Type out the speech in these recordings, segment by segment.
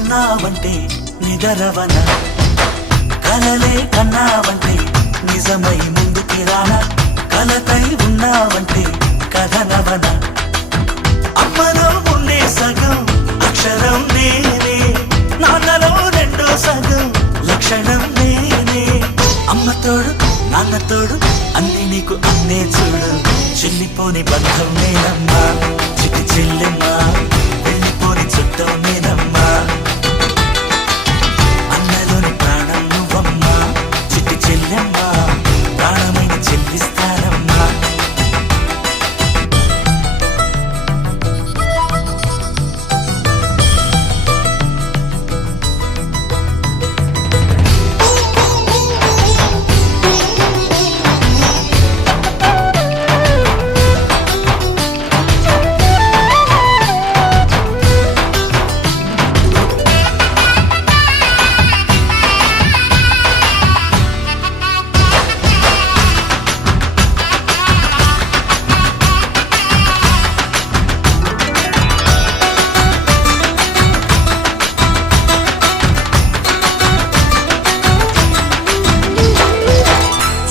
ఉన్నావంటే నిదరవన కలలే కన్నావంటే నిజమై ముందుకి రానా కలతై ఉన్నావంటే కథనవన అమ్మలో ఉండే సగం అక్షరం నేనే నాన్నలో రెండో సగం లక్షణం నేనే అమ్మ తోడు నాన్న తోడు అన్ని నీకు అన్నే చూడు చెల్లిపోని బంధం నేనమ్మా చిటి చెల్లెమ్మా వెళ్ళిపోని చుట్టం నేనమ్మా అన్నలోని ప్రాణం నువ్వమ్మా చిటి చెల్లెమ్మా ప్రాణమైన చెల్లిస్తానమ్మా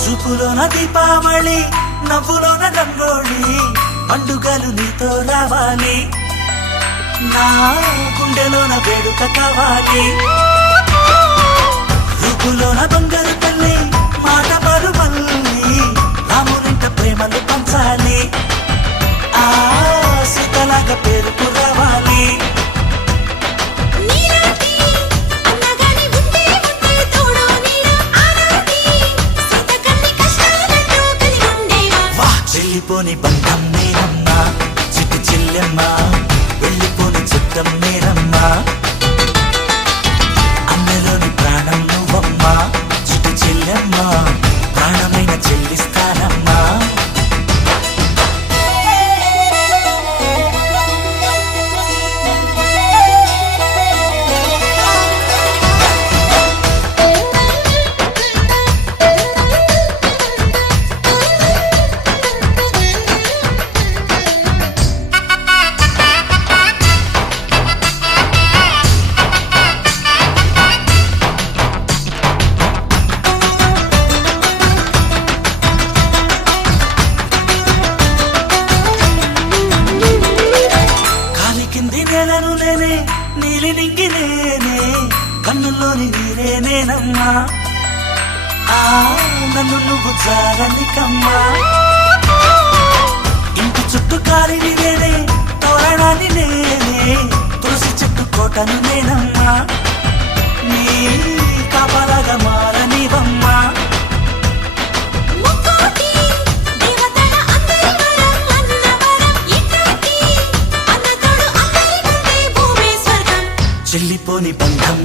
చూపులోన దీపావళి నవ్వులోన రంగోళి పండుగలు నీతో రావాలి నా గుండెలోన వేడుక కావాలి రూపులోన దొంగలు తల్లి మాట పరుమల్లి రామునింట ప్రేమలు పంచాలి ఆ సీతలాగా పేరుకు రావాలి వెళ్ళిపోని బంధం నేనమ్మా చిట్టి చెల్లెమ్మా వెళ్ళిపోని చుట్టం నేనమ్మా అన్నలోని ప్రాణం నువ్వమ్మా చిట్టి చెల్లెమ్మా ప్రాణమైన చెల్లిస్తానమ్మా నేలను నేనే నీలి నింగి నేనే కన్నుల్లోని నీరే నేనమ్మా ఆ నన్ను నువ్వు జారనికమ్మా ఇంటి చుట్టూ కాలిని నేనే తోరణాన్ని నేనే తులసి చెట్టు కోటను నేనమ్మా నీ కాపలాగా మారనివమ్మా చెల్లిపోని బంధం